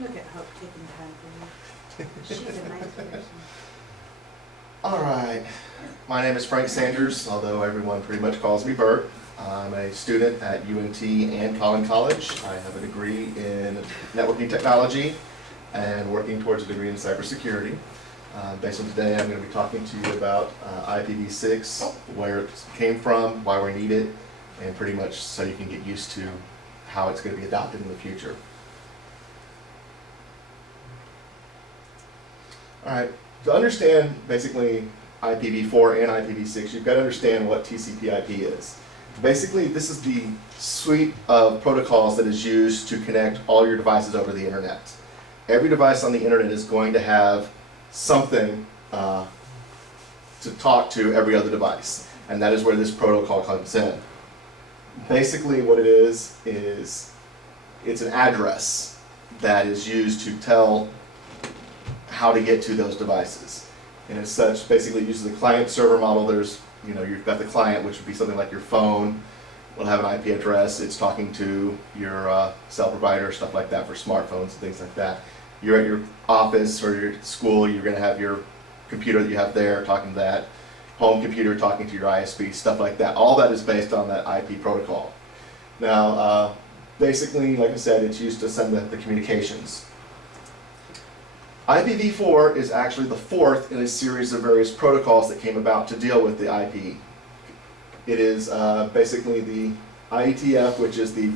Look at Hope taking time for you. She's a nice person. All right, my name is Frank Sanders, although everyone pretty much calls me Bert. I'm a student at UNT and Collin College. I have a degree in networking technology and working towards a degree in cybersecurity. Based on today, I'm going to be talking to you about IPv6, where it came from, why we need it, and pretty much so you can get used to how it's going to be adopted in the future. All right, to understand basically IPv4 and IPv6, you've got to understand what TCP/IP is. Basically, this is the suite of protocols that is used to connect all your devices over the internet. Every device on the internet is going to have something to talk to every other device, and that is where this protocol comes in. Basically what it is it's an address that is used to tell how to get to those devices. And as such, basically it uses the client-server model. There's, you've got the client, which would be something like your phone, will have an IP address. It's talking to your cell provider, stuff like that for smartphones and things like that. You're at your office or your school, you're going to have your computer that you have there talking to that, home computer talking to your ISP, stuff like that. All that is based on that IP protocol. Now, basically, like I said, it's used to send the communications. IPv4 is actually the fourth in a series of various protocols that came about to deal with the IP. It is basically the IETF, which is the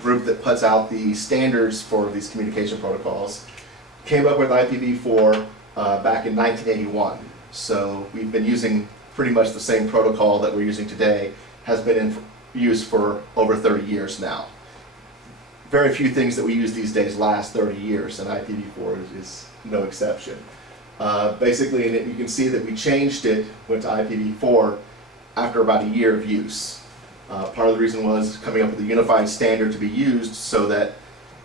group that puts out the standards for these communication protocols, came up with IPv4 back in 1981. So we've been using pretty much the same protocol that we're using today, has been in use for over 30 years now. Very few things that we use these days last 30 years, and IPv4 is no exception. Basically, and you can see that we changed it, went to IPv4 after about a year of use. Part of the reason was coming up with a unified standard to be used so that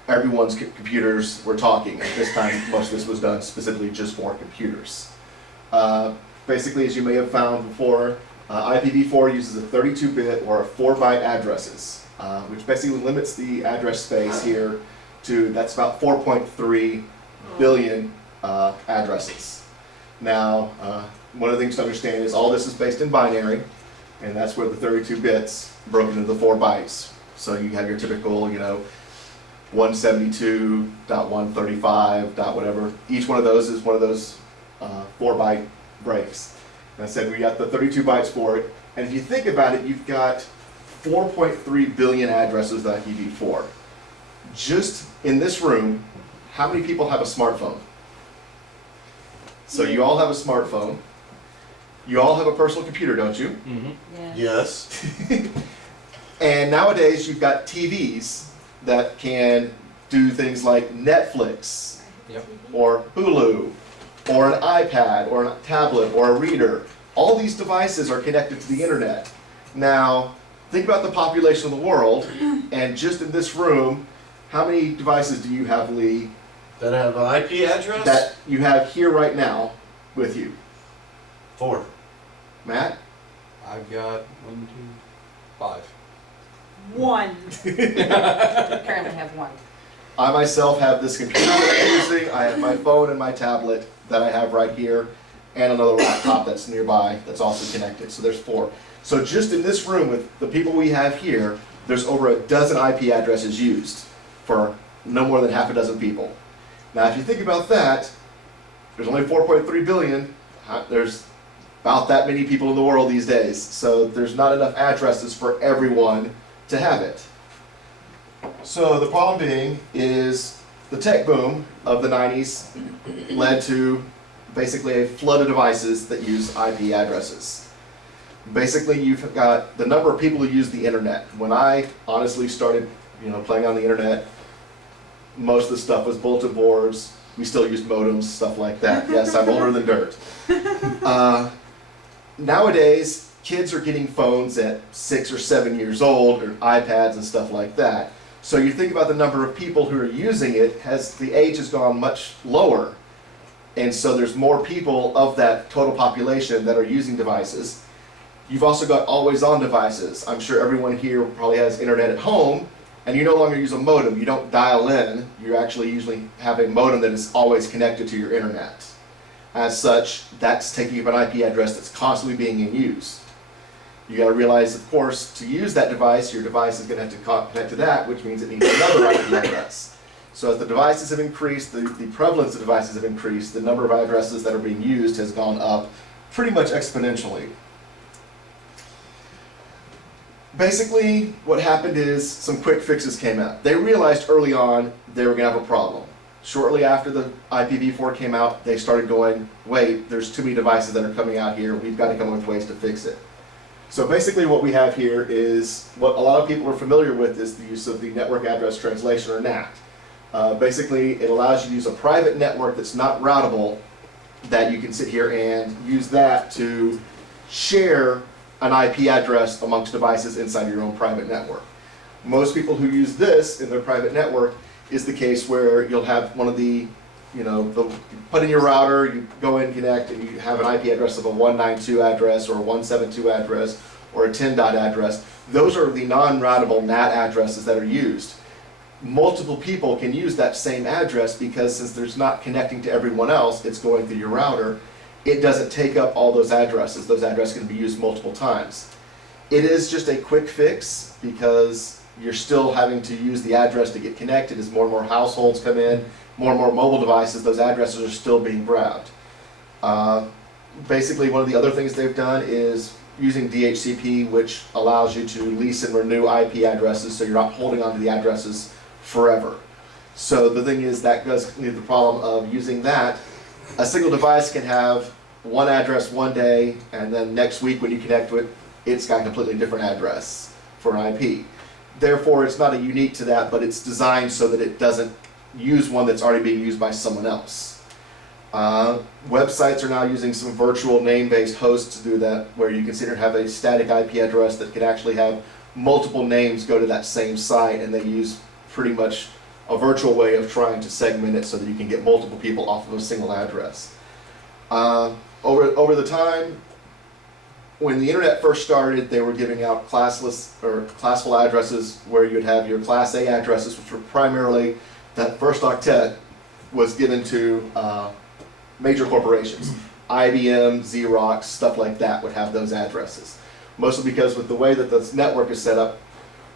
everyone's computers were talking. At this time, most of this was done specifically just for computers. Basically, as you may have found before, IPv4 uses a 32-bit or a 4-byte addresses, which basically limits the address space here to, that's about 4.3 billion addresses. Now, one of the things to understand is all this is based in binary, and that's where the 32 bits broken into the 4 bytes. So you have your typical, 172.135. whatever. Each one of those is one of those 4-byte breaks. And I said we got the 32 bytes for it, and if you think about it, you've got 4.3 billion addresses with IPv4. Just in this room, how many people have a smartphone? So you all have a smartphone. You all have a personal computer, don't you? Mm-hmm. Yes. Yes. And nowadays you've got TVs that can do things like Netflix, Yep. or Hulu, or an iPad, or a tablet, or a reader. All these devices are connected to the internet. Now, think about the population of the world, and just in this room, how many devices do you have, Lee, That have an IP address? that you have here right now with you? 4. Matt? I've got 1, 2, 5. One. Currently have one. I myself have this computer that I'm using, I have my phone and my tablet that I have right here, and another laptop that's nearby that's also connected, so there's 4. So just in this room with the people we have here, there's over a dozen IP addresses used for no more than half a dozen people. Now if you think about that, there's only 4.3 billion, there's about that many people in the world these days, so there's not enough addresses for everyone to have it. So the problem being is the tech boom of the 90s led to basically a flood of devices that use IP addresses. Basically, you've got the number of people who use the internet. When I honestly started, playing on the internet, most of the stuff was bulletin boards. We still used modems, stuff like that. Yes, I'm older than dirt. Nowadays, kids are getting phones at 6 or 7 years old, or iPads and stuff like that. So you think about the number of people who are using it, the age has gone much lower. And so there's more people of that total population that are using devices. You've also got always-on devices. I'm sure everyone here probably has internet at home, and you no longer use a modem. You don't dial in. You actually usually have a modem that is always connected to your internet. As such, that's taking up an IP address that's constantly being in use. You got to realize, of course, to use that device, your device is going to have to connect to that, which means it needs another IP address. So as the devices have increased, the prevalence of devices have increased, the number of addresses that are being used has gone up pretty much exponentially. Basically, what happened is some quick fixes came out. They realized early on they were going to have a problem. Shortly after the IPv4 came out, they started going, wait, there's too many devices that are coming out here, we've got to come up with ways to fix it. So basically what we have here is, what a lot of people are familiar with is the use of the network address translation, or NAT. Basically, it allows you to use a private network that's not routable, that you can sit here and use that to share an IP address amongst devices inside your own private network. Most people who use this in their private network is the case where you'll have one of the, put in your router, you go in, connect, and you have an IP address of a 192 address or a 172 address or a 10 dot address. Those are the non-routable NAT addresses that are used. Multiple people can use that same address because since there's not connecting to everyone else, it's going through your router, it doesn't take up all those addresses. Those addresses can be used multiple times. It is just a quick fix because you're still having to use the address to get connected. As more and more households come in, more and more mobile devices, those addresses are still being grabbed. Basically, one of the other things they've done is using DHCP, which allows you to lease and renew IP addresses so you're not holding onto the addresses forever. So the thing is, that does leave the problem of using that. A single device can have one address one day, and then next week when you connect to it, it's got a completely different address for an IP. Therefore, it's not unique to that, but it's designed so that it doesn't use one that's already being used by someone else. Websites are now using some virtual name-based hosts to do that, where you can have a static IP address that can actually have multiple names go to that same site, and they use pretty much a virtual way of trying to segment it so that you can get multiple people off of a single address. Over the time, when the internet first started, they were giving out classless or classful addresses where you'd have your Class A addresses, which were primarily, that first octet was given to major corporations. IBM, Xerox, stuff like that would have those addresses. Mostly because with the way that this network is set up,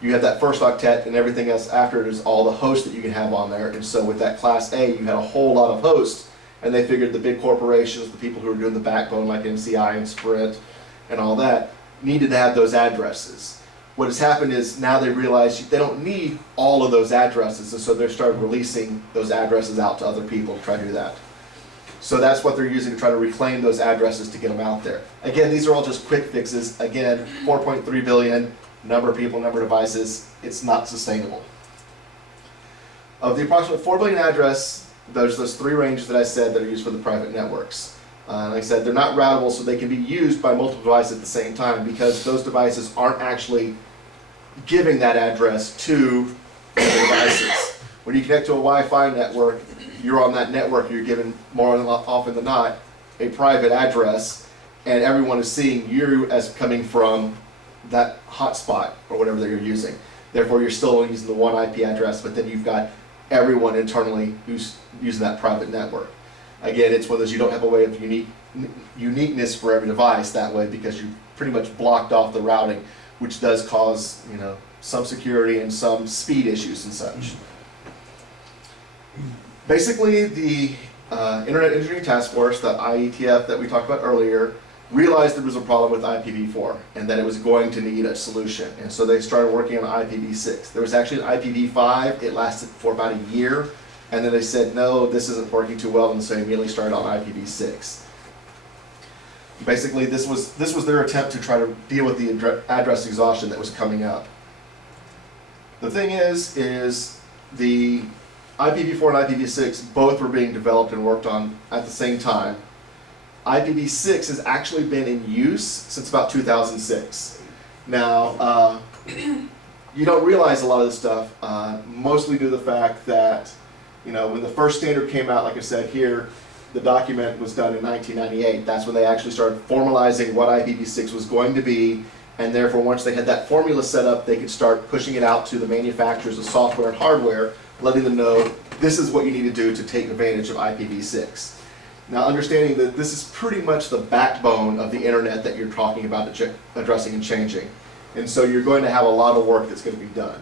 you have that first octet and everything else after it is all the hosts that you can have on there. And so with that Class A, you had a whole lot of hosts, and they figured the big corporations, the people who were doing the backbone like MCI and Sprint and all that, needed to have those addresses. What has happened is now they realize they don't need all of those addresses, and so they started releasing those addresses out to other people to try to do that. So that's what they're using to try to reclaim those addresses to get them out there. Again, these are all just quick fixes. Again, 4.3 billion, number of people, number of devices, it's not sustainable. Of the approximate 4 billion address, there's those three ranges that I said that are used for the private networks. Like I said, they're not routable, so they can be used by multiple devices at the same time because those devices aren't actually giving that address to the devices. When you connect to a Wi-Fi network, you're on that network, you're given more often than not a private address, and everyone is seeing you as coming from that hotspot or whatever that you're using. Therefore, you're still using the one IP address, but then you've got everyone internally who's using that private network. Again, it's one of those, you don't have a way of uniqueness for every device that way because you pretty much blocked off the routing, which does cause, some security and some speed issues and such. Basically, the Internet Engineering Task Force, the IETF that we talked about earlier, realized there was a problem with IPv4 and that it was going to need a solution. And so they started working on IPv6. There was actually an IPv5. It lasted for about a year. And then they said, no, this isn't working too well, and so they immediately started on IPv6. Basically, this was their attempt to try to deal with the address exhaustion that was coming up. The thing is the IPv4 and IPv6 both were being developed and worked on at the same time. IPv6 has actually been in use since about 2006. Now, you don't realize a lot of this stuff, mostly due to the fact that when the first standard came out, like I said here, the document was done in 1998. That's when they actually started formalizing what IPv6 was going to be And therefore, once they had that formula set up, they could start pushing it out to the manufacturers of software and hardware, letting them know this is what you need to do to take advantage of IPv6. Now, understanding that this is pretty much the backbone of the internet that you're talking about addressing and changing. And so you're going to have a lot of work that's going to be done.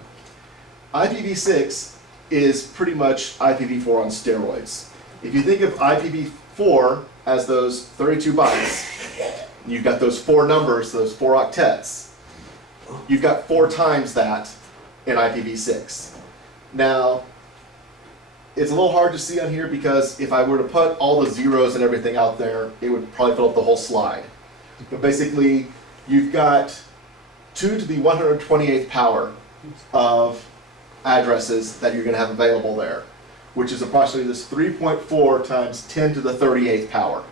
IPv6 is pretty much IPv4 on steroids. If you think of IPv4 as those 32 bytes, you've got those 4 numbers, those 4 octets. You've got 4 times that in IPv6. Now, it's a little hard to see on here because if I were to put all the zeros and everything out there, it would probably fill up the whole slide. But basically, you've got 2 to the 128th power of addresses that you're going to have available there, which is approximately this 3.4 times 10 to the 38th power.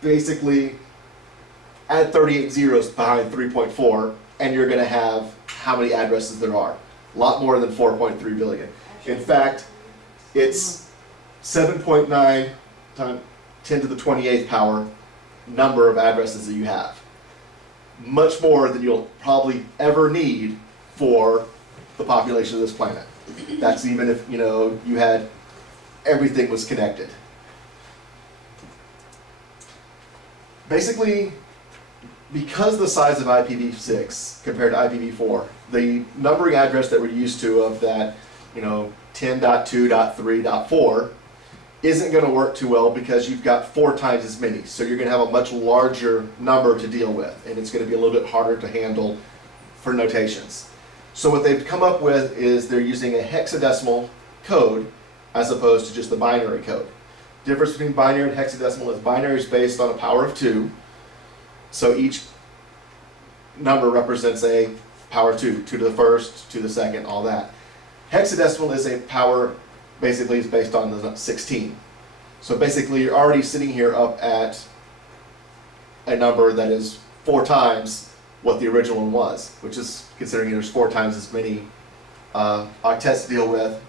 Basically, add 38 zeros behind 3.4, and you're going to have how many addresses there are. A lot more than 4.3 billion. In fact, it's 7.9 times 10 to the 28th power number of addresses that you have. Much more than you'll probably ever need for the population of this planet. That's even if, you know, you had everything was connected. Basically, because the size of IPv6 compared to IPv4, the numbering address that we're used to of that, you know, 10.2.3.4 isn't going to work too well because you've got 4 times as many. So you're going to have a much larger number to deal with, and it's going to be a little bit harder to handle for notations. So what they've come up with is they're using a hexadecimal code as opposed to just the binary code. Difference between binary and hexadecimal is binary is based on a power of 2. So each number represents a power of 2, 2 to the first, 2 to the second, all that. Hexadecimal is a power, basically is based on the 16. So basically you're already sitting here up at a number that is 4 times what the original one was, which is, considering there's 4 times as many octets to deal with,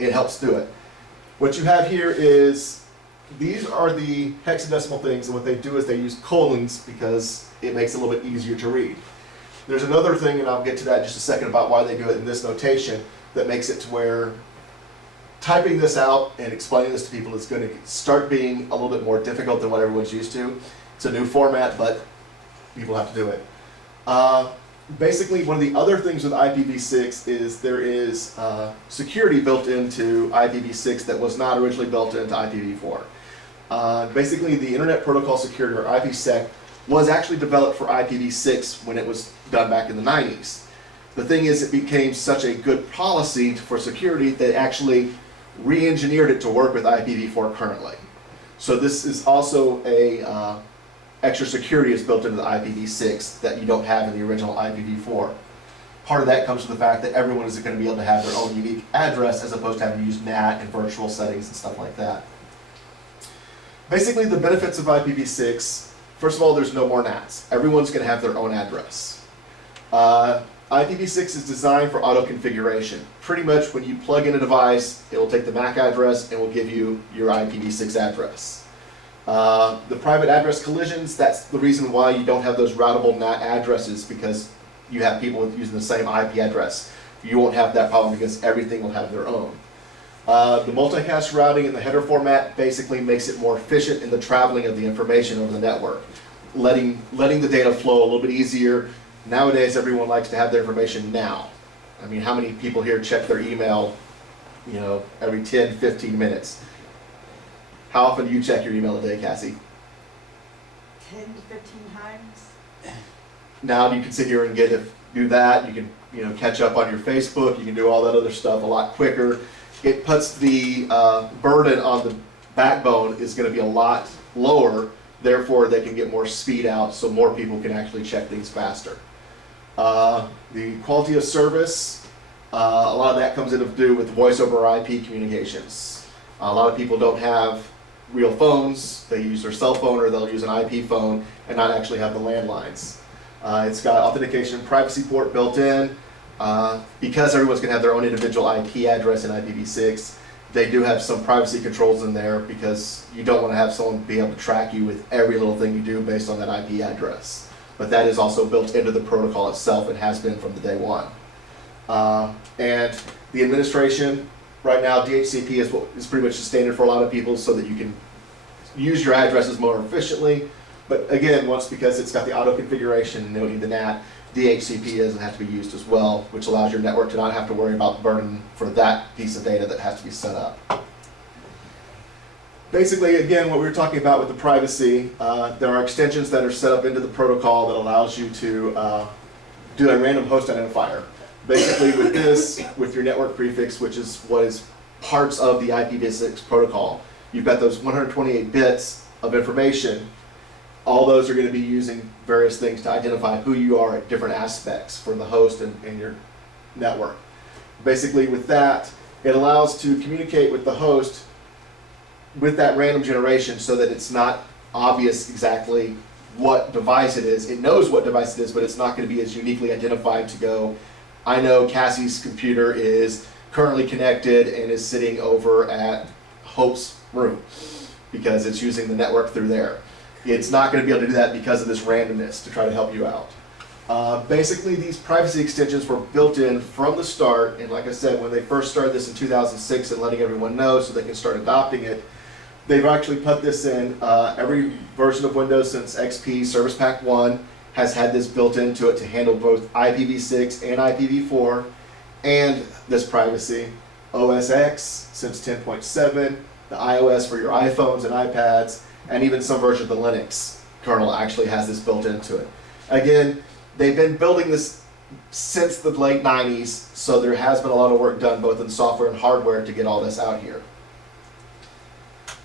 it helps do it. What you have here is, these are the hexadecimal things, and what they do is they use colons because it makes it a little bit easier to read. There's another thing, and I'll get to that in just a second, about why they do it in this notation that makes it to where typing this out and explaining this to people is going to start being a little bit more difficult than what everyone's used to. It's a new format, but people have to do it. Basically, one of the other things with IPv6 is there is security built into IPv6 that was not originally built into IPv4. Basically, the Internet Protocol Security, or IPsec, was actually developed for IPv6 when it was done back in the 90s. The thing is, it became such a good policy for security that they actually re-engineered it to work with IPv4 currently. So this is also a extra security is built into the IPv6 that you don't have in the original IPv4. Part of that comes from the fact that everyone is going to be able to have their own unique address as opposed to having to use NAT and virtual settings and stuff like that. Basically, the benefits of IPv6, first of all, there's no more NATs. Everyone's going to have their own address. IPv6 is designed for auto configuration. Pretty much when you plug in a device, it will take the MAC address and will give you your IPv6 address. The private address collisions, that's the reason why you don't have those routable NAT addresses, because you have people using the same IP address. You won't have that problem because everything will have their own. The multicast routing in the header format basically makes it more efficient in the traveling of the information over the network, letting the data flow a little bit easier. Nowadays, everyone likes to have their information now. I mean, how many people here check their email, you know, every 10, 15 minutes? How often do you check your email a day, Cassie? 10 to 15 times. Now you can sit here and do that. You can, you know, catch up on your Facebook. You can do all that other stuff a lot quicker. It puts the burden on the backbone is going to be a lot lower. Therefore, they can get more speed out, so more people can actually check things faster. The quality of service, a lot of that comes into do with voice over IP communications. A lot of people don't have real phones. They use their cell phone or they'll use an IP phone and not actually have the landlines. It's got authentication privacy port built in. Because everyone's going to have their own individual IP address in IPv6, they do have some privacy controls in there because you don't want to have someone be able to track you with every little thing you do based on that IP address. but that is also built into the protocol itself and has been from the day one. And the administration, right now, DHCP is pretty much the standard for a lot of people so that you can use your addresses more efficiently. But again, because it's got the auto configuration and noting the NAT, DHCP doesn't have to be used as well, which allows your network to not have to worry about the burden for that piece of data that has to be set up. Basically, again, what we were talking about with the privacy, there are extensions that are set up into the protocol that allows you to do a random host identifier. Basically, with this, with your network prefix, which is what is parts of the IPv6 protocol, you've got those 128 bits of information. All those are going to be using various things to identify who you are at different aspects for the host and your network. Basically, with that, it allows to communicate with the host with that random generation so that it's not obvious exactly what device it is. It knows what device it is, but it's not going to be as uniquely identified to go, I know Cassie's computer is currently connected and is sitting over at Hope's room because it's using the network through there. It's not going to be able to do that because of this randomness to try to help you out. Basically, these privacy extensions were built in from the start, and like I said, when they first started this in 2006 and letting everyone know so they can start adopting it, they've actually put this in every version of Windows since XP Service Pack 1 has had this built into it to handle both IPv6 and IPv4 and this privacy. OS X since 10.7, the iOS for your iPhones and iPads, and even some version of the Linux kernel actually has this built into it. Again, they've been building this since the late 90s, so there has been a lot of work done both in software and hardware to get all this out here.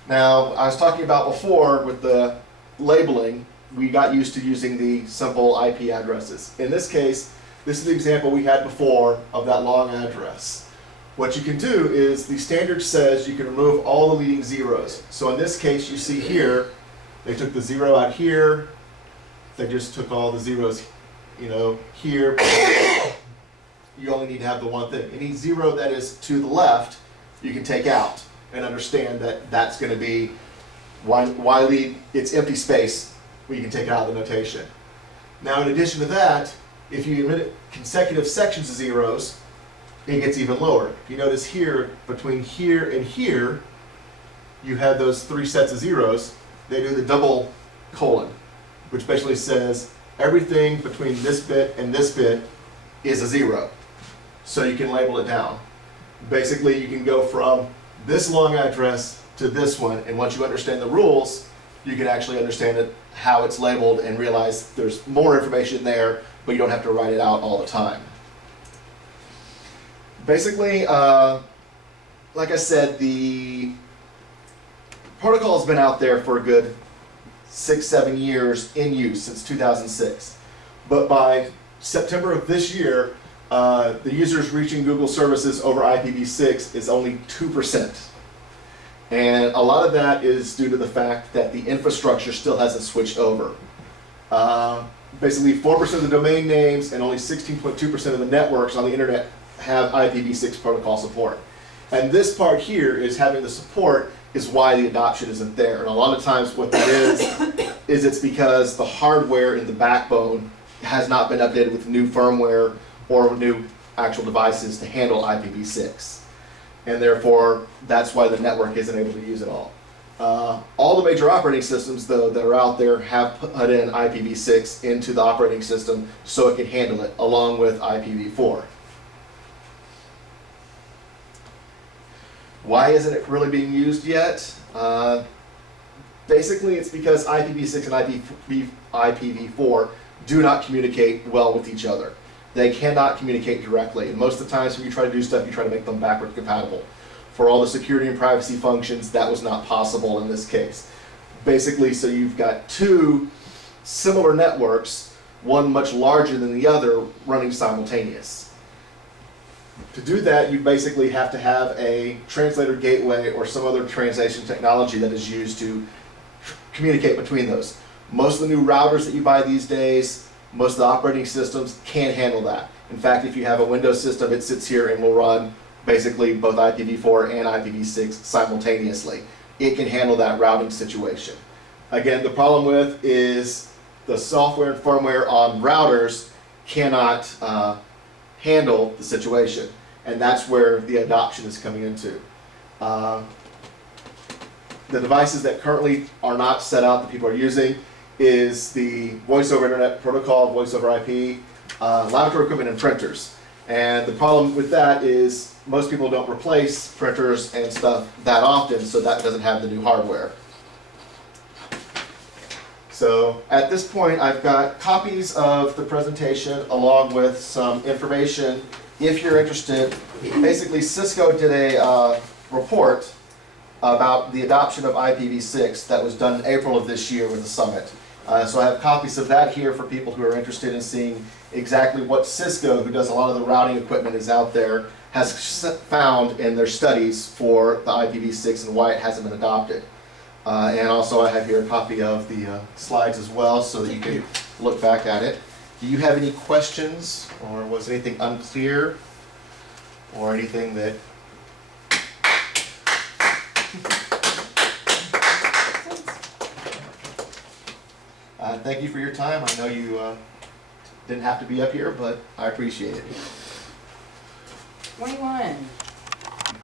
Now, I was talking about before with the labeling, we got used to using the simple IP addresses. In this case, this is the example we had before of that long address. What you can do is the standard says you can remove all the leading zeros. So in this case, you see here, they took the 0 out here, they just took all the zeros, here. You only need to have the one thing. Any 0 that is to the left, you can take out and understand that that's going to be why leave, it's empty space where you can take it out of the notation. Now, in addition to that, if you emit consecutive sections of zeros, it gets even lower. If you notice here, between here and here, you have those 3 sets of zeros. They do the double colon, which basically says everything between this bit and this bit is a 0. So you can label it down. Basically, you can go from this long address to this one, and once you understand the rules, you can actually understand it, how it's labeled, and realize there's more information there, but you don't have to write it out all the time. Basically, like I said, the protocol has been out there for a good 6-7 years in use since 2006. But by September of this year, the users reaching Google services over IPv6 is only 2%. And a lot of that is due to the fact that the infrastructure still hasn't switched over. Basically, 4% of the domain names and only 16.2% of the networks on the internet have IPv6 protocol support. And this part here is having the support is why the adoption isn't there. And a lot of times what that is it's because the hardware in the backbone has not been updated with new firmware or new actual devices to handle IPv6. And therefore, that's why the network isn't able to use it all. All the major operating systems, though, that are out there have put in IPv6 into the operating system so it can handle it, along with IPv4. Why isn't it really being used yet? Basically, it's because IPv6 and IPv4 do not communicate well with each other. They cannot communicate directly, and most of the times when you try to do stuff, you try to make them backward compatible. For all the security and privacy functions, that was not possible in this case. Basically, so you've got 2 similar networks, one much larger than the other, running simultaneous. To do that, you basically have to have a translator gateway or some other translation technology that is used to communicate between those. Most of the new routers that you buy these days, most of the operating systems can't handle that. In fact, if you have a Windows system, it sits here and will run basically both IPv4 and IPv6 simultaneously. It can handle that routing situation. Again, the problem with is the software and firmware on routers cannot handle the situation. And that's where the adoption is coming into. The devices that currently are not set out that people are using is the voice over internet protocol, voice over IP, laboratory equipment and printers. And the problem with that is most people don't replace printers and stuff that often, so that doesn't have the new hardware. So at this point, I've got copies of the presentation along with some information if you're interested. Basically, Cisco did a report about the adoption of IPv6 that was done in April of this year with the summit. So I have copies of that here for people who are interested in seeing exactly what Cisco, who does a lot of the routing equipment, is out there, has found in their studies for the IPv6 and why it hasn't been adopted. And also I have here a copy of the slides as well so that you can look back at it. Do you have any questions, or was anything unclear, or anything that... Thank you for your time. I know you didn't have to be up here, but I appreciate it. 21.